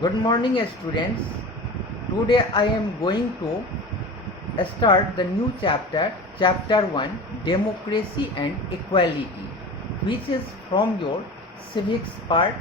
Good morning, students. Today I am going to start the new chapter, chapter 1, Democracy and Equality, which is from your civics part.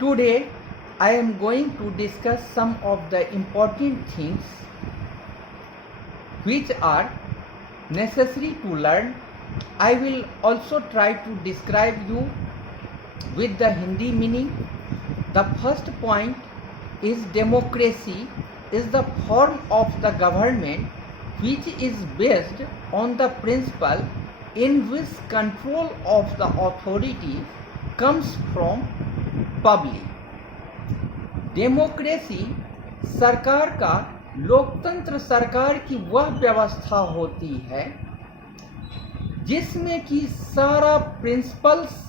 Today I am going to discuss some of the important things which are necessary to learn. I will also try to describe you with the Hindi meaning. The first point is democracy is the form of the government which is based on the principle in which control of the authority comes from public. Democracy सरकार का, लोकतंत्र सरकार की वह व्यवस्था होती है जिसमें कि सारा प्रिंसिपल्स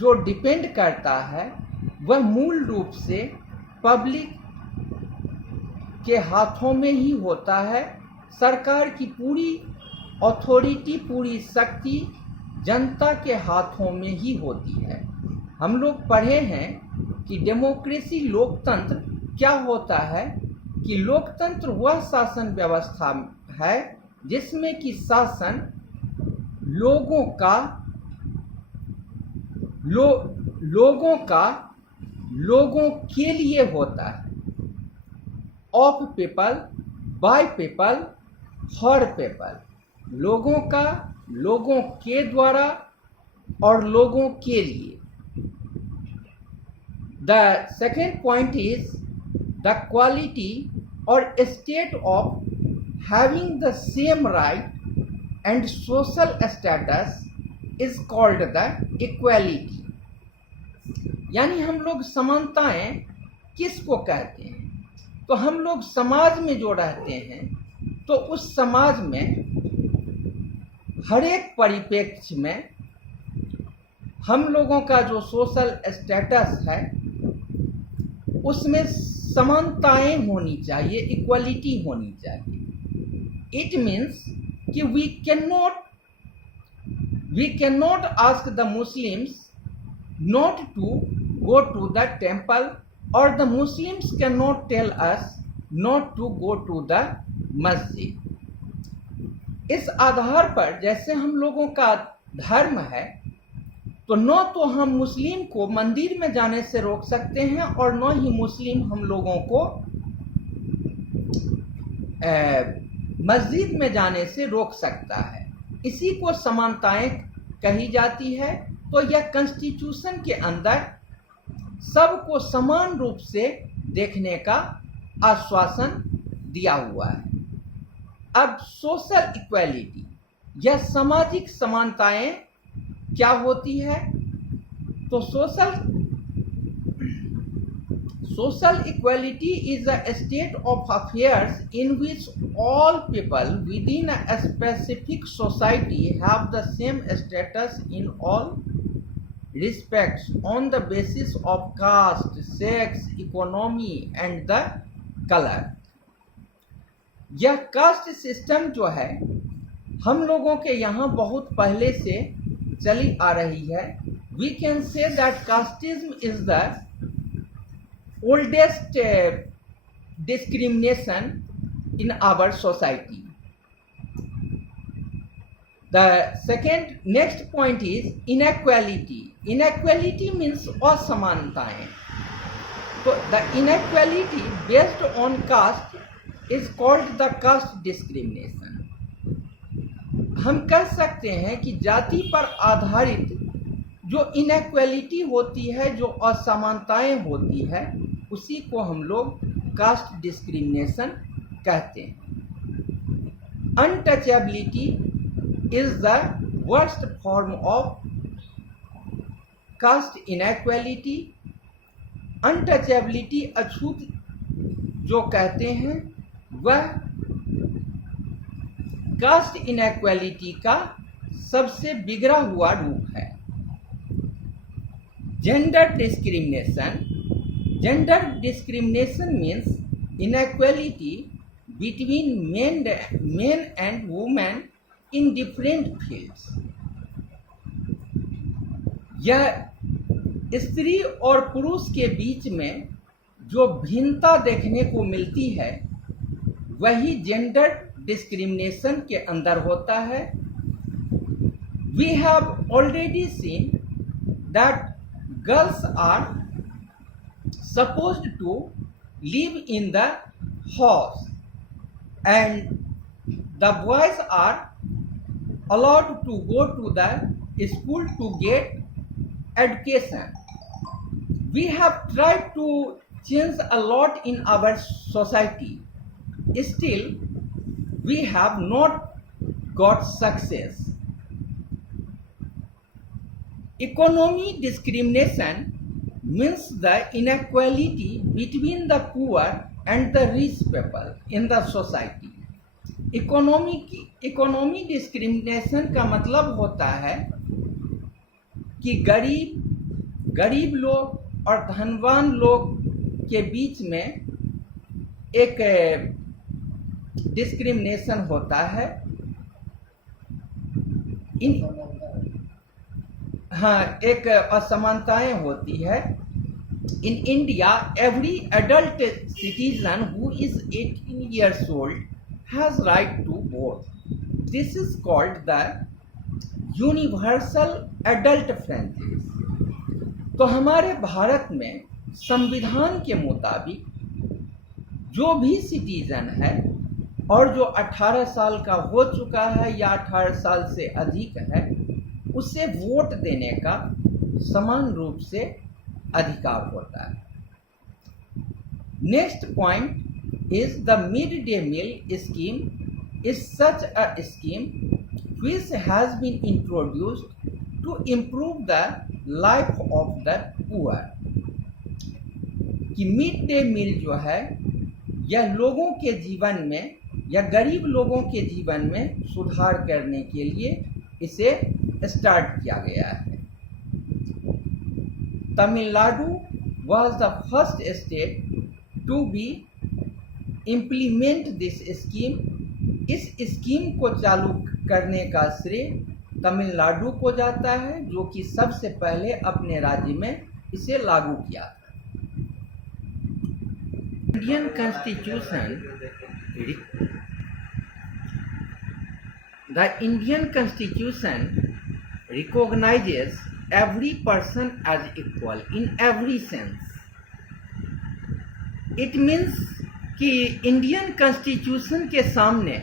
जो डिपेंड करता है वह मूल रूप से पब्लिक के हाथों में ही होता है। सरकार की पूरी अथॉरिटी, पूरी शक्ति जनता के हाथों में ही होती है। हम लोग पढ़े हैं कि डेमोक्रेसी, लोकतंत्र क्या होता है कि लोकतंत्र वह शासन व्यवस्था है जिसमें कि शासन लोगों के लिए होता है। Of people, by people, for people, लोगों का, लोगों के द्वारा और लोगों के लिए। The second point is the quality or state of having the same right and social status is called the equality. यानी हम लोग समानताएं किसको कहते हैं? तो हम लोग समाज में जो रहते हैं तो उस समाज में हर एक परिप्रेक्ष्य में हम लोगों का जो सोशल स्टेटस है उसमें समानताएं होनी चाहिए, इक्वलिटी होनी चाहिए। इट मीन्स कि we can not ask the Muslims not to go to the temple, or the Muslims cannot tell us not to go to the masjid. इस आधार पर जैसे हम लोगों का धर्म है तो न तो हम मुस्लिम को मंदिर में जाने से रोक सकते हैं और न ही मुस्लिम हम लोगों को मस्जिद में जाने से रोक सकता है। इसी को समानताएं कही जाती है। तो यह कॉन्स्टिट्यूशन के अंदर सबको समान रूप से देखने का आश्वासन दिया हुआ है। अब सोशल इक्वालिटी, यह सामाजिक समानताएं क्या होती है? तो social equality is a state of affairs in which all people within a specific society have the same status in all respects on the basis of caste, sex, economy and the color. यह caste system जो है हम लोगों के यहाँ बहुत पहले से चली आ रही है। We can say that casteism is the oldest discrimination in our society. The next point is inequality. Inequality means असमानताएं। तो the inequality based on caste is called the caste discrimination. हम कह सकते हैं कि जाति पर आधारित जो इनइक्वालिटी होती है, जो असमानताएं होती है, उसी को हम लोग कास्ट डिस्क्रिमिनेशन कहते हैं। Untouchability is the worst form of caste inequality. Untouchability, अछूत जो कहते हैं, वह कास्ट इनइक्वालिटी का सबसे बिगड़ा हुआ रूप है। Gender discrimination means inequality between men and women in different fields. यह स्त्री और पुरुष के बीच में जो भिन्नता देखने को मिलती है वही जेंडर डिस्क्रिमिनेशन के अंदर होता है। We have already seen that girls are supposed to live in the house and the boys are allowed to go to the school to get education. We have tried to change a lot in our society. Still, we have not got success. Economic discrimination means the inequality between the poor and the rich people in the society. Economy discrimination का मतलब होता है कि गरीब लोग और धनवान लोग के बीच में एक डिस्क्रिमिनेशन होता है। एक असमानताएं होती है। In India every adult citizen who is 18 years old has right to vote. This is called the universal adult franchise. तो हमारे भारत में संविधान के मुताबिक जो भी सिटीजन है और जो 18 साल का हो चुका है या 18 साल से अधिक है उसे वोट देने का समान रूप से अधिकार होता है। Next point is the mid-day meal scheme is such a scheme which has been introduced to improve the life of the poor. कि मिड डे मील जो है यह लोगों के जीवन में या गरीब लोगों के जीवन में सुधार करने के लिए इसे स्टार्ट किया गया है। Tamil Nadu was the first state to be implement this scheme. इस स्कीम को चालू करने का श्रेय तमिलनाडु को जाता है जो कि सबसे पहले अपने राज्य में इसे लागू किया था। Indian constitution recognises every person as equal in every sense. It means कि इंडियन कॉन्स्टिट्यूशन के सामने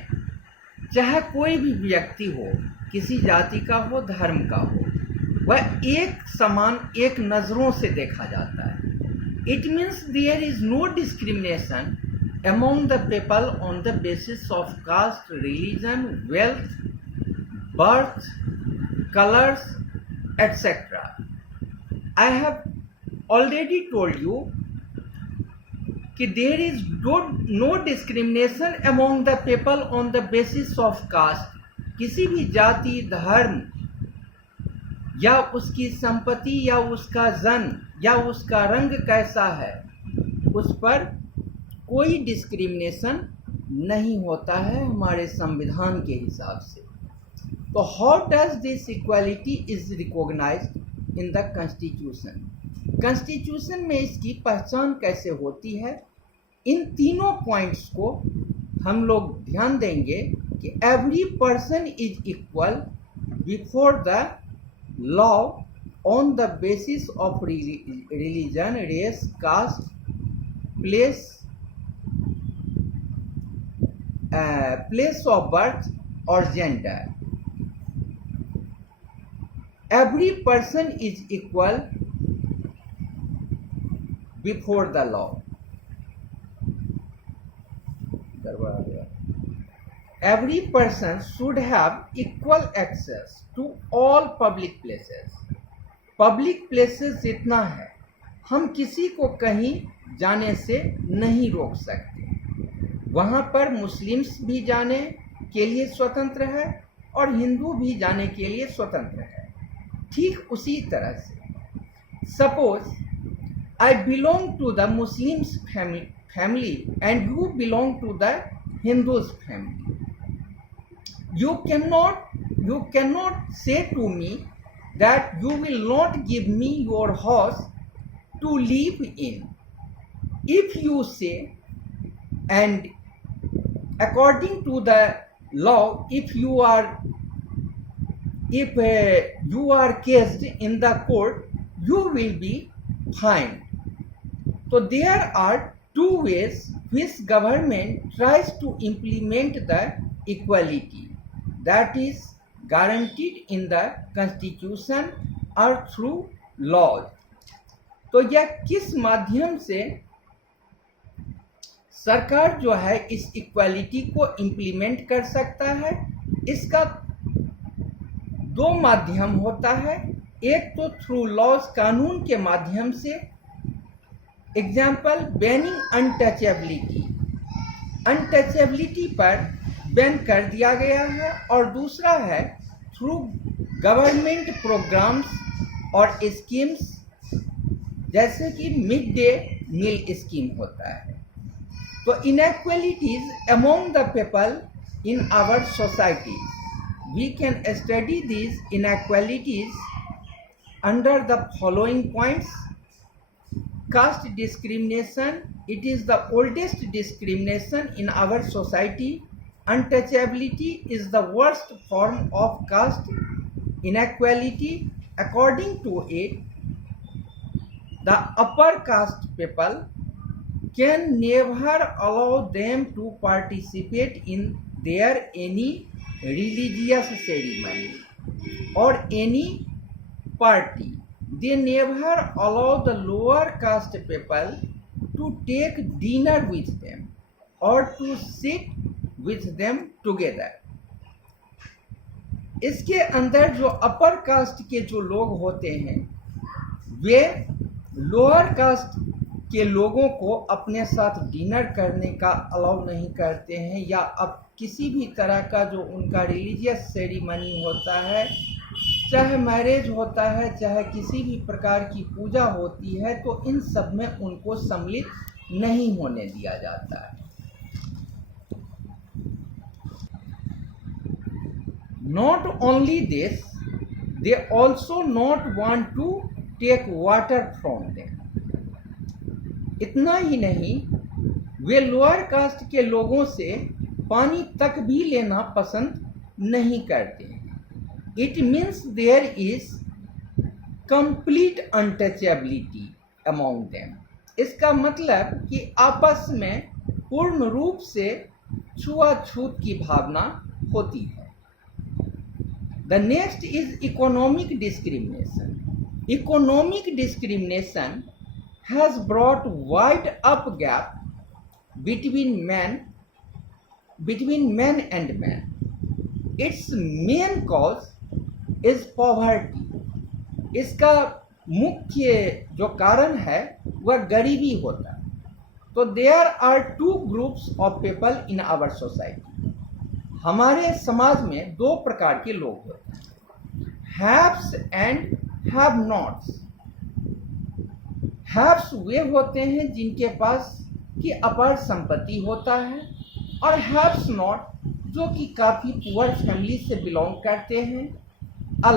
चाहे कोई भी व्यक्ति हो, किसी जाति का हो, धर्म का हो, वह एक समान एक नज़रों से देखा जाता है। It means there is no discrimination among the people on the basis of caste, religion, wealth, birth, colours, etcetera. I have already told you कि there is no discrimination among the people on the basis of caste. किसी भी जाति, धर्म या उसकी संपत्ति या उसका जन्म या उसका रंग कैसा है उस पर कोई डिस्क्रिमिनेशन नहीं होता है हमारे संविधान के हिसाब से। तो how does this equality is recognised in the constitution. Constitution में इसकी पहचान कैसे होती है, इन तीनों पॉइंट्स को हम लोग ध्यान देंगे कि every person is equal before the law on the basis of religion, race, caste, place of birth और gender. Every person is equal before the law. Every person should have equal access to all public places. Public places जितना है हम किसी को कहीं जाने से नहीं रोक सकते। वहाँ पर मुस्लिम्स भी जाने के लिए स्वतंत्र है और हिंदू भी जाने के लिए स्वतंत्र है। ठीक उसी तरह से suppose I belong to the Muslims family and you belong to the Hindus family. You cannot say to me that you will not give me your house to live in. If you say, and according to the law, if you are cased in the court, you will be fined. So there are two ways which government tries to implement the equality, that is guaranteed in the constitution or through laws. तो यह किस माध्यम से सरकार जो है इस equality को इम्प्लीमेंट कर सकता है, इसका दो माध्यम होता है। एक तो थ्रू लॉज, कानून के माध्यम से, एग्जाम्पल बैनिंग अनटचेबिलिटी, अनटचेबिलिटी पर बैन कर दिया गया है, और दूसरा है थ्रू गवर्नमेंट प्रोग्राम्स और स्कीम्स, जैसे कि मिड डे मील स्कीम होता है। तो inequalities among the people in our societies, we can study these inequalities under the following points. Caste discrimination, it is the oldest discrimination in our society. Untouchability is the worst form of caste inequality. According to it, the upper caste people can never allow them to participate in their any religious ceremony or any party. They never allow the lower caste people to take dinner with them or to sit with them together. इसके अंदर जो upper caste के जो लोग होते हैं वे lower caste के लोगों को अपने साथ डिनर करने का अलाउ नहीं करते हैं, या अब किसी भी तरह का जो उनका रिलीजियस सेरेमनी होता है, चाहे मैरिज होता है, चाहे किसी भी प्रकार की पूजा होती है, तो इन सब में उनको सम्मिलित नहीं होने दिया जाता है। Not only this, they also not want to take water from them. इतना ही नहीं, वे लोअर कास्ट के लोगों से पानी तक भी लेना पसंद नहीं करते। It means there is complete untouchability among them. इसका मतलब कि आपस में पूर्ण रूप से छुआछूत की भावना होती है। The next is economic discrimination. Economic discrimination has brought wide up gap between men and men. Its main cause is poverty. इसका मुख्य जो कारण है वह गरीबी होता है। तो there are two groups of people in our society. हमारे समाज में दो प्रकार के लोग होते हैं, haves and have nots। Haves वे होते हैं जिनके पास की अपार संपत्ति होता है, और हैव्स नॉट जो कि काफी पुअर फैमिली से बिलोंग करते हैं। A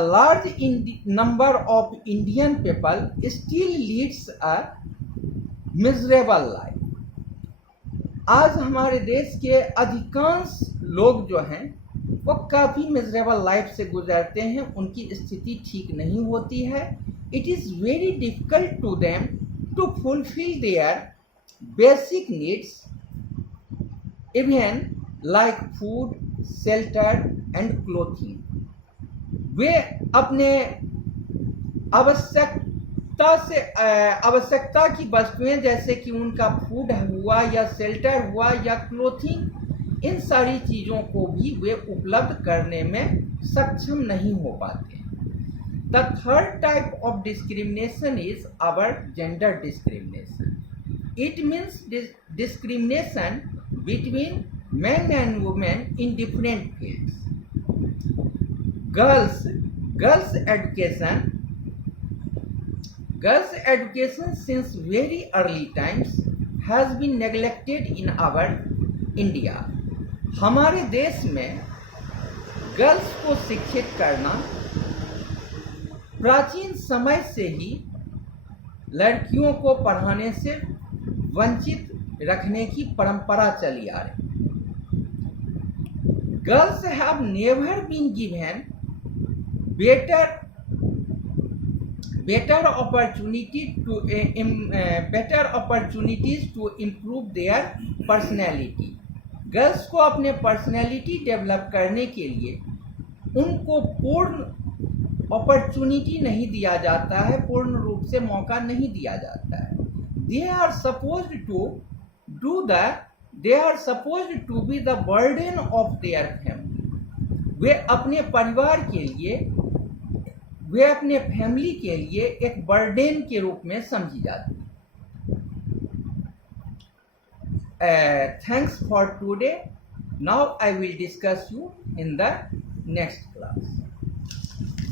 large number of Indian people still leads a miserable life. आज हमारे देश के अधिकांश लोग जो हैं वो काफ़ी मिजरेबल लाइफ से गुजरते हैं, उनकी स्थिति ठीक नहीं होती है। It is very difficult to them to fulfil their basic needs even like food, shelter and clothing. वे अपने आवश्यकता की वस्तुएं जैसे कि उनका फूड हुआ या शेल्टर हुआ या क्लोथिंग, इन सारी चीज़ों को भी वे उपलब्ध करने में सक्षम नहीं हो पाते। The third type of discrimination is our gender discrimination. It means discrimination between men and women in different fields. Girls education since very early times has been neglected in our India. हमारे देश में girls को शिक्षित करना प्राचीन समय से ही लड़कियों को पढ़ाने से वंचित रखने की परंपरा चली आ रही। Girls have never been given better opportunities to improve their personality. Girls को अपने पर्सनैलिटी डेवलप करने के लिए उनको पूर्ण अपॉर्चुनिटी नहीं दिया जाता है, पूर्ण रूप से मौका नहीं दिया जाता है। They are supposed to be the burden of their family. वे अपने परिवार के लिए, वे अपने फैमिली के लिए एक बर्डन के रूप में समझी जाती है। Thanks for today. Now I will discuss you in the next class.